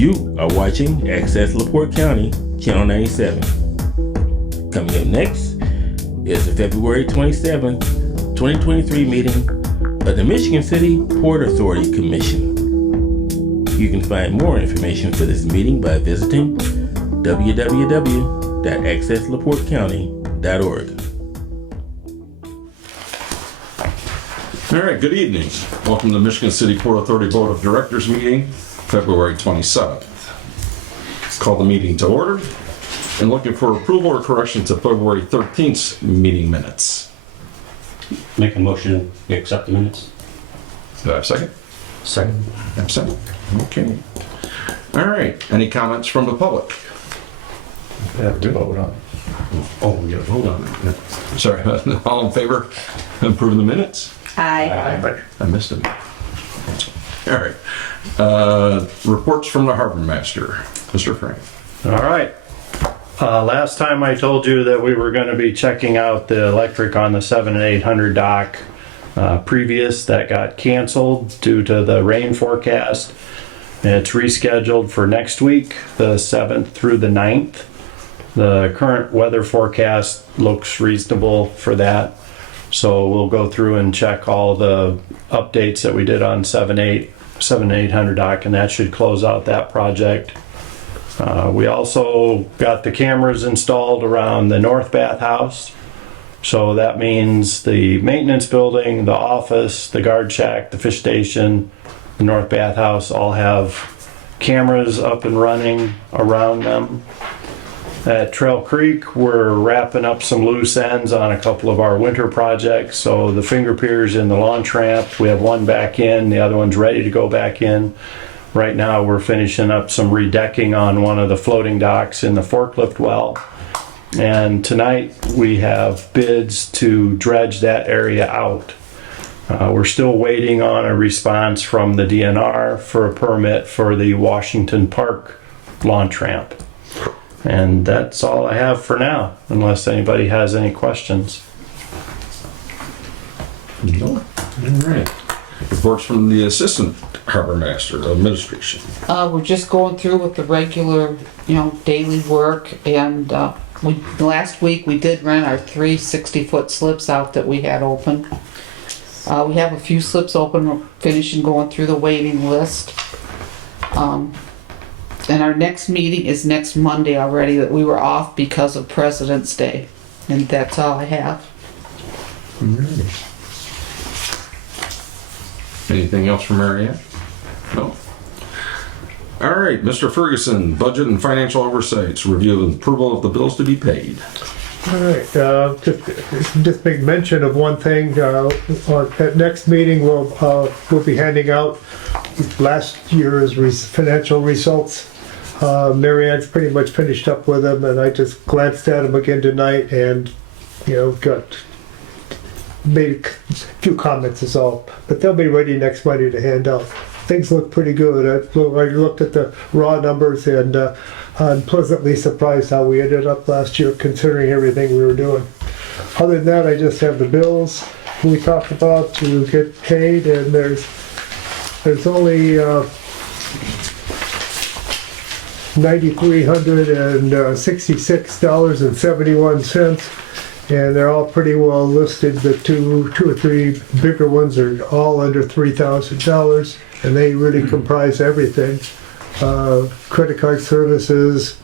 You are watching Access LaPorte County, Channel 97. Coming up next is the February 27th, 2023 meeting of the Michigan City Port Authority Commission. You can find more information for this meeting by visiting www.accesslaportecounty.org. All right, good evening. Welcome to the Michigan City Port Authority Board of Directors meeting, February 27th. Let's call the meeting to order and looking for approval or correction to February 13th meeting minutes. Make a motion to accept the minutes. Do I have a second? Second. I have a second. Okay. All right, any comments from the public? We have to vote on it. Oh, we gotta vote on it. Yeah. Sorry, all in favor of approving the minutes? Aye. I missed it. All right. Reports from the harbor master, Mr. Frank. All right. Last time I told you that we were going to be checking out the electric on the 7 and 800 dock. Previous that got canceled due to the rain forecast. It's rescheduled for next week, the 7th through the 9th. The current weather forecast looks reasonable for that. So we'll go through and check all the updates that we did on 7 and 800 dock, and that should close out that project. We also got the cameras installed around the North Bathhouse. So that means the maintenance building, the office, the guard shack, the fish station, the North Bathhouse all have cameras up and running around them. At Trail Creek, we're wrapping up some loose ends on a couple of our winter projects. So the finger piers in the launch ramp, we have one back in, the other one's ready to go back in. Right now we're finishing up some redecking on one of the floating docks in the forklift well. And tonight we have bids to dredge that area out. We're still waiting on a response from the DNR for a permit for the Washington Park launch ramp. And that's all I have for now, unless anybody has any questions. No. All right. Reports from the assistant harbor master administration. We're just going through with the regular, daily work, and last week we did rent our 3 60-foot slips out that we had open. We have a few slips open. We're finishing going through the waiting list. And our next meeting is next Monday already, that we were off because of President's Day. And that's all I have. Anything else from Mary Ann? No. All right, Mr. Ferguson, budget and financial oversights, review and approval of the bills to be paid. All right, just make mention of one thing. At next meeting, we'll be handing out last year's financial results. Mary Ann's pretty much finished up with them, and I just glanced at them again tonight, and made a few comments is all. But they'll be ready next Monday to hand out. Things look pretty good. I looked at the raw numbers, and I'm pleasantly surprised how we ended up last year, considering everything we were doing. Other than that, I just have the bills we talked about to get paid, and there's only $9,366.71, and they're all pretty well listed. The two or three bigger ones are all under $3,000, and they really comprise everything. Credit card services,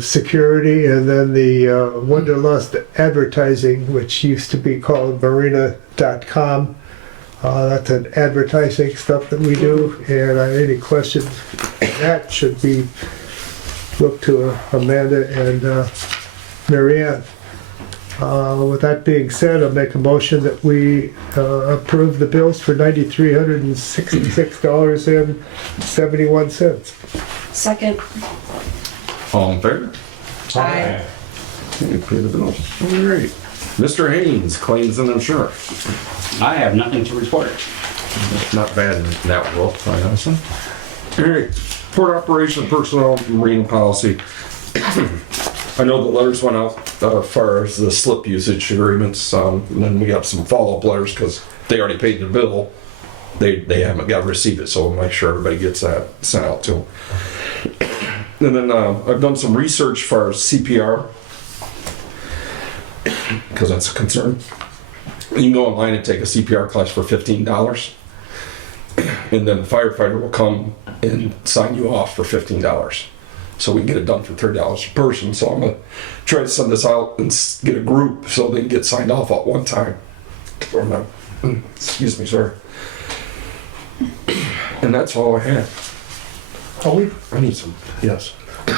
security, and then the Wanderlust advertising, which used to be called Marina.com. That's an advertising stuff that we do, and any questions, that should be looked to Amanda and Mary Ann. With that being said, I'll make a motion that we approve the bills for $9,366.71. Second. All in favor? Aye. Okay, pay the bills. All right. Mr. Haynes, claims and insurance. I have nothing to report. Not bad in that world, quite honestly. All right. Port operation personnel marine policy. I know the letters went out as far as the slip usage agreements, and then we got some follow-up letters because they already paid the bill. they haven't got to receive it, so we'll make sure everybody gets that sent out to them. And then I've done some research for CPR, because that's a concern. You can go online and take a CPR class for $15, and then the firefighter will come and sign you off for $15. So we can get it done for $30 a person. So I'm gonna try to send this out and get a group so they can get signed off at one time. Or no, excuse me, sir. And that's all I have. I need some, yes.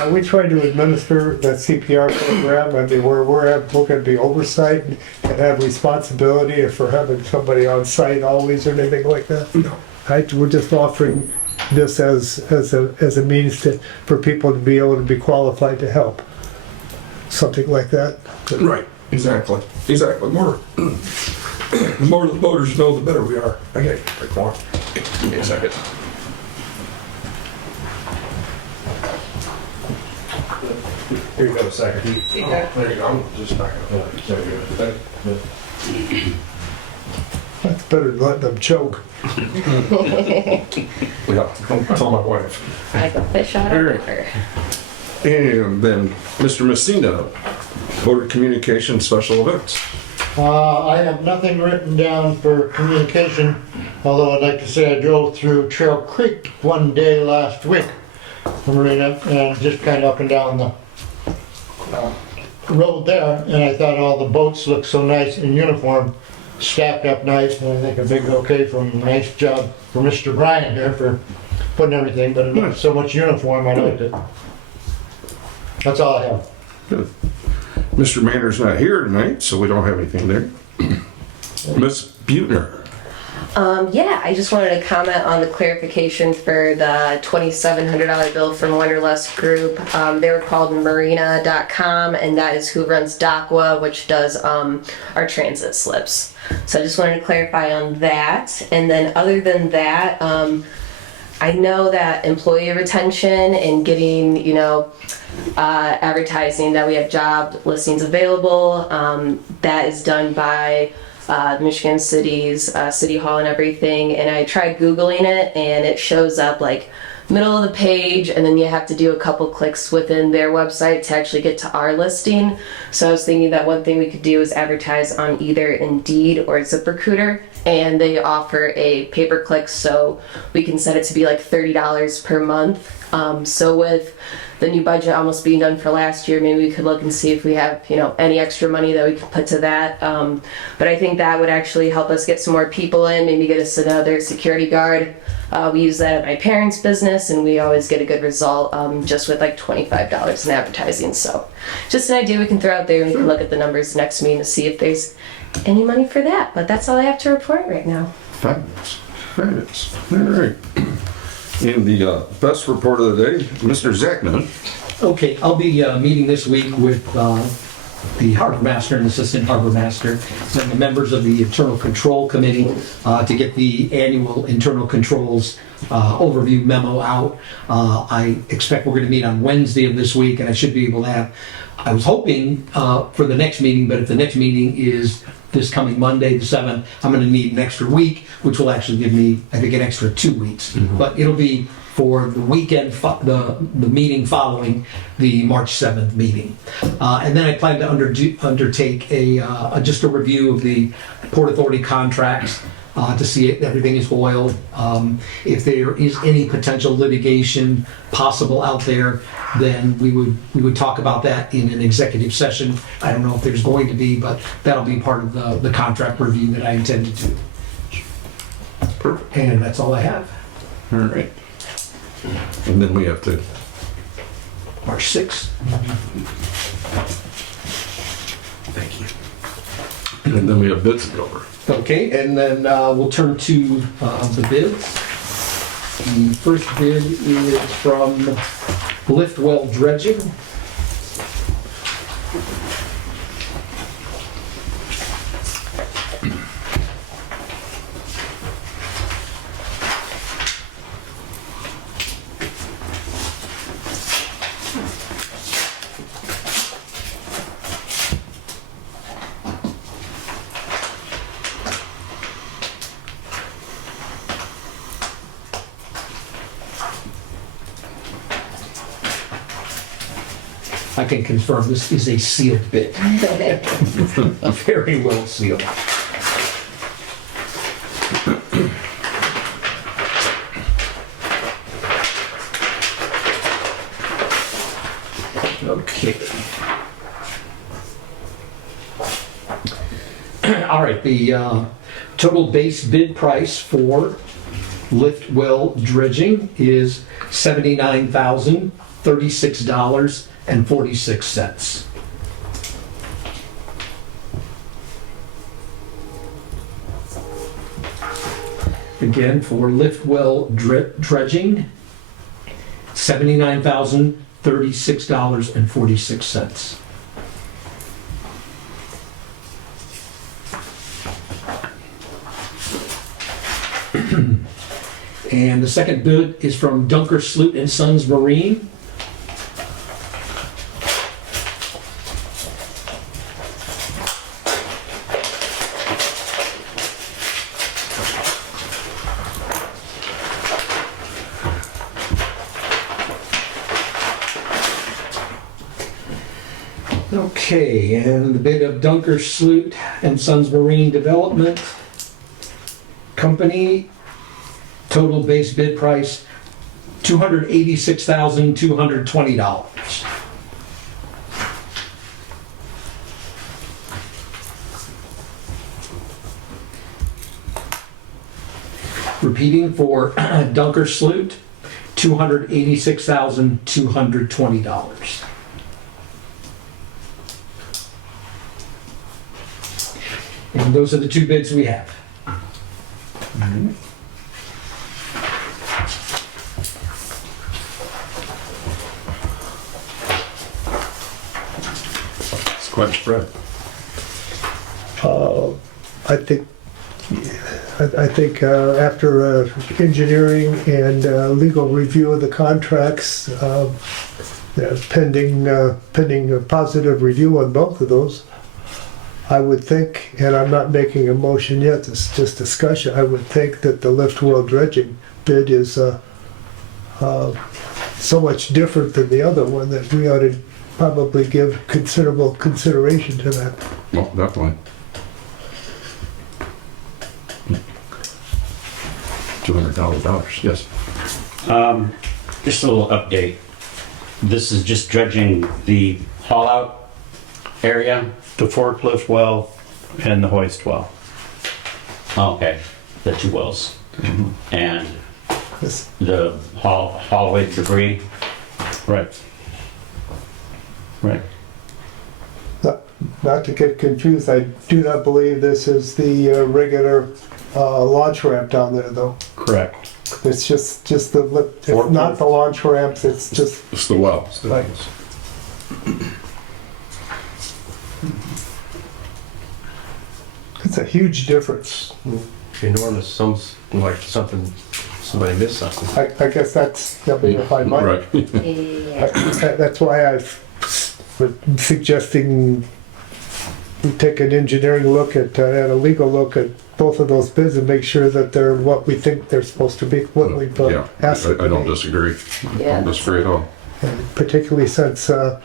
Are we trying to administer that CPR program? I mean, we're gonna be oversight and have responsibility if we're having somebody on site always or anything like that? No. We're just offering this as a means for people to be able to be qualified to help. Something like that? Right, exactly. More, the more the voters know, the better we are. I got to break more. Give me a second. Here you go, second. There you go. I'm just back up. There you go. That's better than letting them choke. Yeah, I'll tell my wife. Like a fish out of Alright. water. And then Mr. Messina, voter communication special events. I have nothing written down for communication, although I'd like to say I drove through Trail Creek one day last week, Marina, and just kind of up and down the road there, and I thought all the boats looked so nice in uniform, stacked up nice, and I think a big okay from, nice job for Mr. Bryan here for putting everything, but it looked so much uniform, I liked it. That's all I have. Good. Mr. Manor's not here tonight, so we don't have anything there. Miss Butner. Yeah, I just wanted to comment on the clarification for the $2,700 bill from Wanderlust Group. They were called Marina.com, and that is who runs DACWA, which does our transit slips. So I just wanted to clarify on that. And then other than that, I know that employee retention and getting, advertising that we have job listings available, that is done by Michigan City's City Hall and everything. And I tried Googling it, and it shows up like middle of the page, and then you have to do a couple clicks within their website to actually get to our listing. So I was thinking that one thing we could do is advertise on either Indeed or ZipRecruiter, and they offer a pay-per-click, so we can set it to be like $30 per month. So with the new budget almost being done for last year, maybe we could look and see if we have, any extra money that we could put to that. But I think that would actually help us get some more people in, maybe get us another security guard. We use that at my parents' business, and we always get a good result just with like $25 in advertising. So just an idea we can throw out there, and we can look at the numbers next meeting to see if there's any money for that. But that's all I have to report right now. Fabulous. All right. And the best report of the day, Mr. Zachman. Okay, I'll be meeting this week with the harbor master and assistant harbor master and the members of the internal control committee to get the annual internal controls overview memo out. I expect we're going to meet on Wednesday of this week, and I should be able to have, I was hoping for the next meeting, but if the next meeting is this coming Monday, the 7th, I'm going to need an extra week, which will actually give me, I think, an extra 2 weeks. But it'll be for the weekend, the meeting following the March 7th meeting. And then I plan to undertake just a review of the Port Authority contracts to see if everything is oiled. If there is any potential litigation possible out there, then we would talk about that in an executive session. I don't know if there's going to be, but that'll be part of the contract review that I intend to do. Perfect. And that's all I have. All right. And then we have to, March 6th. thank you. And then we have bids to go over. Okay, and then we'll turn to the bids. The first bid is from Liftwell Dredging. I can confirm this is a sealed bid. Very well sealed. Okay. All right, the total base bid price for lift well dredging is $79,036.46. Again, for lift well dredging, $79,036.46. And the second bid is from Dunker Sloot and Sons Marine. Okay, and the bid of Dunker Sloot and Sons Marine Development Company, total base bid price, $286,220. Repeating for Dunker Sloot, $286,220. And those are the two bids we have. It's quite a spread. I think after engineering and legal review of the contracts, pending a positive review on both of those, I would think, and I'm not making a motion yet, it's just discussion, I would think that the lift well dredging bid is so much different than the other one that we ought to probably give considerable consideration to that. Well, definitely. $200,000, yes. Just a little update. This is just dredging the haul out area. The forklift well and the hoist well. Oh, okay, the two wells. And This- the haul away debris. Right. Right. Not to get confused, I do not believe this is the regular launch ramp down there, though. Correct. It's just the, it's not the launch ramps, it's just, It's the well. like, it's a huge difference. Enormous, like somebody missed something. I guess that's, I mean, if I might, Right. that's why I'm suggesting we take an engineering look at, and a legal look at both of those bids and make sure that they're what we think they're supposed to be, what we've Yeah, asked them I to don't be. disagree. I Yeah. don't disagree at all. And particularly since we're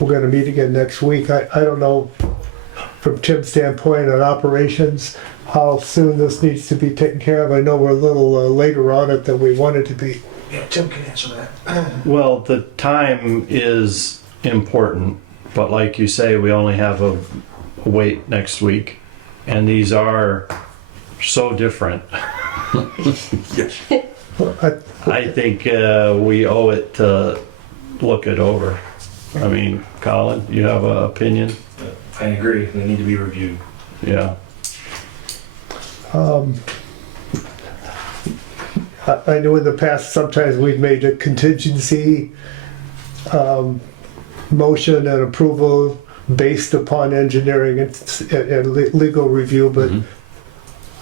gonna meet again next week, I don't know, from Tim's standpoint on operations, how soon this needs to be taken care of. I know we're a little later on it than we wanted to be. Yeah, Tim can answer that. Well, the time is important, but like you say, we only have a wait next week, and these are so different. Yes. Well, I think we owe it to look it over. I mean, Colin, you have an opinion? I agree, they need to be reviewed. Yeah. I know in the past, sometimes we've made a contingency motion and approval based upon engineering and legal review, but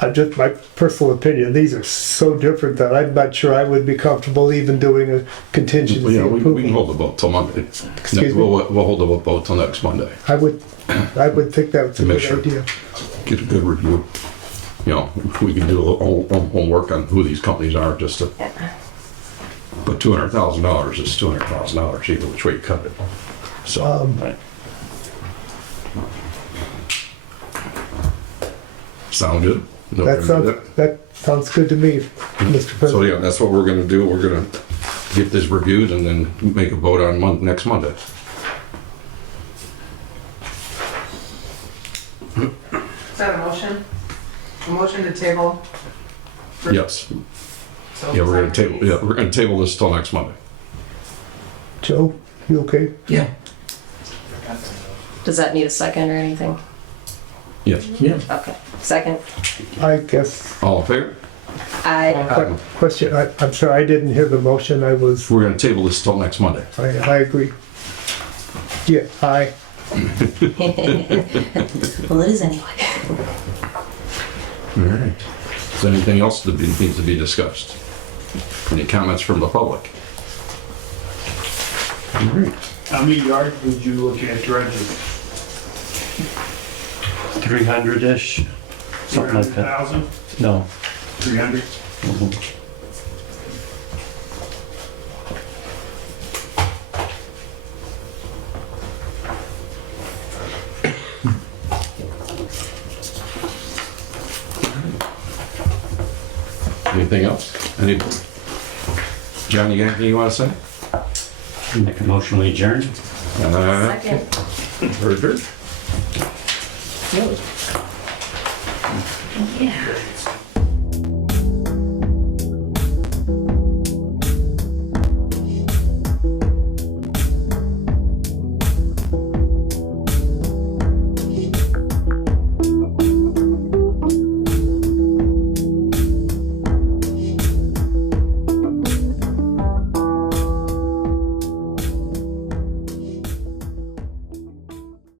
I just, my personal opinion, these are so different that I'm not sure I would be comfortable even doing a contingency Yeah, we can approval. hold the vote till Monday. Excuse me? We'll hold the vote till next Monday. I would think that's a Make good sure. idea. Get a good review. You know, we can do a little homework on who these companies are just to. But $200,000 is $200,000 either which way you cut it. So, Right. sound good? No, That we're gonna do sounds, that sounds good to me, Mr. So President. yeah, that's what we're gonna do. We're gonna get this reviewed and then make a vote on next Monday. Is that a motion? A motion to table? Yes. So Yeah, we're gonna second, table, yeah, we're gonna table this till next Monday. Joe, you okay? Yeah. Does that need a second or anything? Yes. Yeah. Okay, second. I guess, All in favor? question, I'm sorry, I didn't hear the motion, I was, We're gonna table this till next Monday. I agree. Yeah, aye. Well, it is anyway. All right. Is there anything else that needs to be discussed? Any comments from the public? All right. How many yards would you look at dredging? 300-ish, something like that. 300,000? No. 300? Anything else? John, you got anything you wanna say? Make a motion, we adjourn. Second. Very good. Yeah.